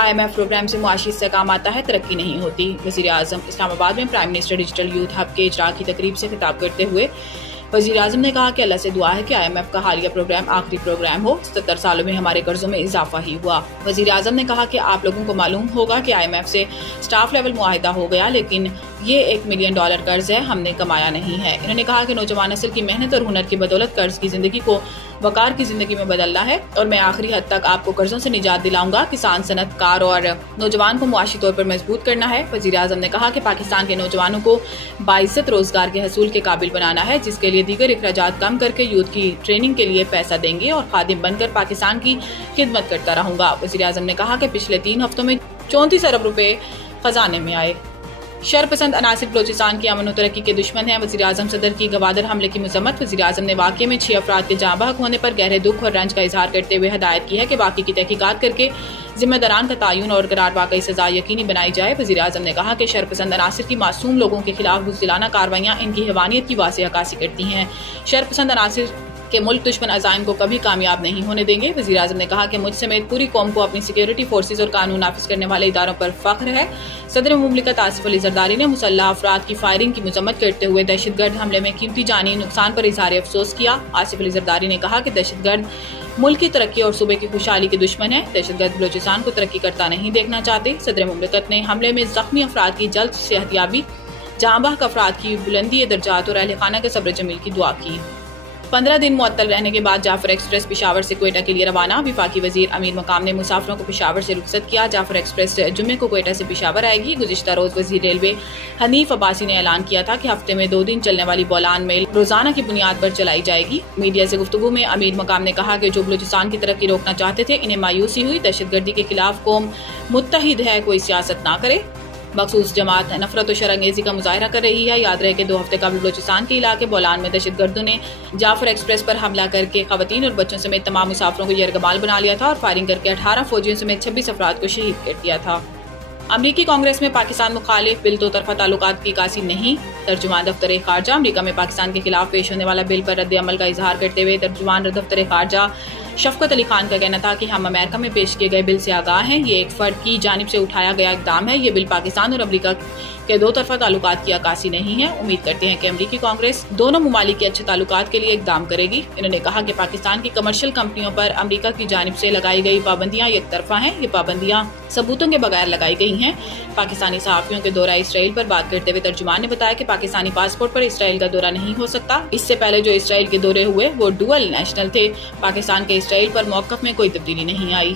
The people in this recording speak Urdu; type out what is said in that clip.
IMF پروگرام سے معاشی استحکام آتا ہے، ترقی نہیں ہوتی۔ وزیر اعظم اسلام آباد میں prime minister digital youth hub کے اجرا کی تقریب سے خطاب کرتے ہوئے وزیر اعظم نے کہا کہ اللہ سے دعا ہے کہ IMF کا حالیہ پروگرام آخری پروگرام ہو۔ 77 سالوں میں ہمارے قرضوں میں اضافہ ہی ہوا۔ وزیر اعظم نے کہا کہ آپ لوگوں کو معلوم ہوگا کہ IMF سے سٹاف لیول معاہدہ ہو گیا، لیکن یہ $1 ملین قرض ہے، ہم نے کمایا نہیں ہے۔ انہوں نے کہا کہ نوجوان نسل کی محنت اور ہنر کی بدولت قرض کی زندگی کو وقار کی زندگی میں بدلنا ہے، اور میں آخری حد تک آپ کو قرضوں سے نجات دلاؤں گا۔ کسان، صنعت کار اور نوجوان کو معاشی طور پر مضبوط کرنا ہے۔ وزیر اعظم نے کہا کہ پاکستان کے نوجوانوں کو باعزت روزگار کے حصول کے قابل بنانا ہے، جس کے لیے دیگر اخراجات کم کر کے یوتھ کی ٹریننگ کے لیے پیسہ دیں گے اور خادم بن کر پاکستان کی خدمت کرتا رہوں گا۔ وزیر اعظم نے کہا کہ پچھلے 3 ہفتوں میں 34 ارب روپے خزانے میں آئے۔ شرپسند عناصر بلوچستان کی امن و ترقی کے دشمن ہیں، وزیر اعظم صدر کی گوادر حملے کی مذمت۔ وزیر اعظم نے واقعے میں 6 افراد کے جاں بحق ہونے پر گہرے دکھ اور رنج کا اظہار کرتے ہوئے ہدایت کی ہے کہ واقعے کی تحقیقات کر کے ذمہ داران کا تعین اور قرار واقعی سزا یقینی بنائی جائے۔ وزیر اعظم نے کہا کہ شرپسند عناصر کی معصوم لوگوں کے خلاف بزدلانہ کارروائیاں ان کی حیوانیت کی واضح عکاسی کرتی ہیں۔ شرپسند عناصر کہ ملک دشمن عزائم کو کبھی کامیاب نہیں ہونے دیں گے۔ وزیر اعظم نے کہا کہ مجھ سمیت پوری قوم کو اپنی سیکیورٹی فورسز اور قانون نافذ کرنے والے اداروں پر فخر ہے۔ صدر مملکت آصف علی زرداری نے مسلح افراد کی فائرنگ کی مذمت کرتے ہوئے دہشت گرد حملے میں قیمتی جانی نقصان پر اظہار افسوس کیا۔ آصف علی زرداری نے کہا کہ دہشت گرد ملک کی ترقی اور صوبے کی خوشحالی کے دشمن ہے۔ دہشت گرد بلوچستان کو ترقی کرتا نہیں دیکھنا چاہتے۔ صدر مملکت نے حملے میں زخمی افراد کی جلد صحت یابی، جاں بحق افراد کی بلندی درجات اور اہل خانہ کے صبر جمیل کی دعا کی۔ 15 دن معطل رہنے کے بعد جعفر ایکسپریس پشاور سے کوئٹہ کے لیے روانہ۔ وفاقی وزیر امیر مقام نے مسافروں کو پشاور سے رخصت کیا۔ جعفر ایکسپریس جمعے کو کوئٹہ سے پشاور آئے گی۔ گزشتہ روز وزیر ریلوے حنیف عباسی نے اعلان کیا تھا کہ ہفتے میں 2 دن چلنے والی بولان میل روزانہ کی بنیاد پر چلائی جائے گی۔ میڈیا سے گفتگو میں امیر مقام نے کہا کہ جو بلوچستان کی ترقی روکنا چاہتے تھے، انہیں مایوسی ہوئی۔ دہشت گردی کے خلاف قوم متحد ہے، کوئی سیاست نہ کرے۔ مخصوص جماعت نفرت و شرانگیزی کا مظاہرہ کر رہی ہے۔ یاد رہے کہ 2 ہفتے قبل بلوچستان کے علاقے بولان میں دہشت گردوں نے جعفر ایکسپریس پر حملہ کر کے خواتین اور بچوں سمیت تمام مسافروں کو یرغمال بنا لیا تھا اور فائرنگ کر کے 18 فوجیوں سمیت 26 افراد کو شہید کر دیا تھا۔ امریکی کانگریس میں پاکستان مخالف بل 2 طرفہ تعلقات کی عکاسی نہیں۔ ترجمان دفتر خارجہ امریکہ میں پاکستان کے خلاف پیش ہونے والا بل پر رد عمل کا اظہار کرتے ہوئے ترجمان دفتر خارجہ شفقت علی خان کا کہنا تھا کہ ہم امریکہ میں پیش کیے گئے بل سے آگاہ ہیں۔ یہ ایک فرد کی جانب سے اٹھایا گیا اقدام ہے۔ یہ بل پاکستان اور امریکہ کے 2 طرفہ تعلقات کی عکاسی نہیں ہے۔ امید کرتے ہیں کہ امریکی کانگریس دونوں ممالک کے اچھے تعلقات کے لیے اقدام کرے گی۔ انہوں نے کہا کہ پاکستان کی کمرشل کمپنیوں پر امریکہ کی جانب سے لگائی گئی پابندیاں یک طرفہ ہیں۔ یہ پابندیاں ثبوتوں کے بغیر لگائی گئی ہیں۔ پاکستانی صحافیوں کے دورہ اسرائیل پر بات کرتے ہوئے ترجمان نے بتایا کہ پاکستانی پاسپورٹ پر اسرائیل کا دورہ نہیں ہو سکتا۔ اس سے پہلے جو اسرائیل کے دورے ہوئے وہ ڈوئل نیشنل تھے۔ پاکستان کے اسرائیل پر موقف میں کوئی تبدیلی نہیں آئی۔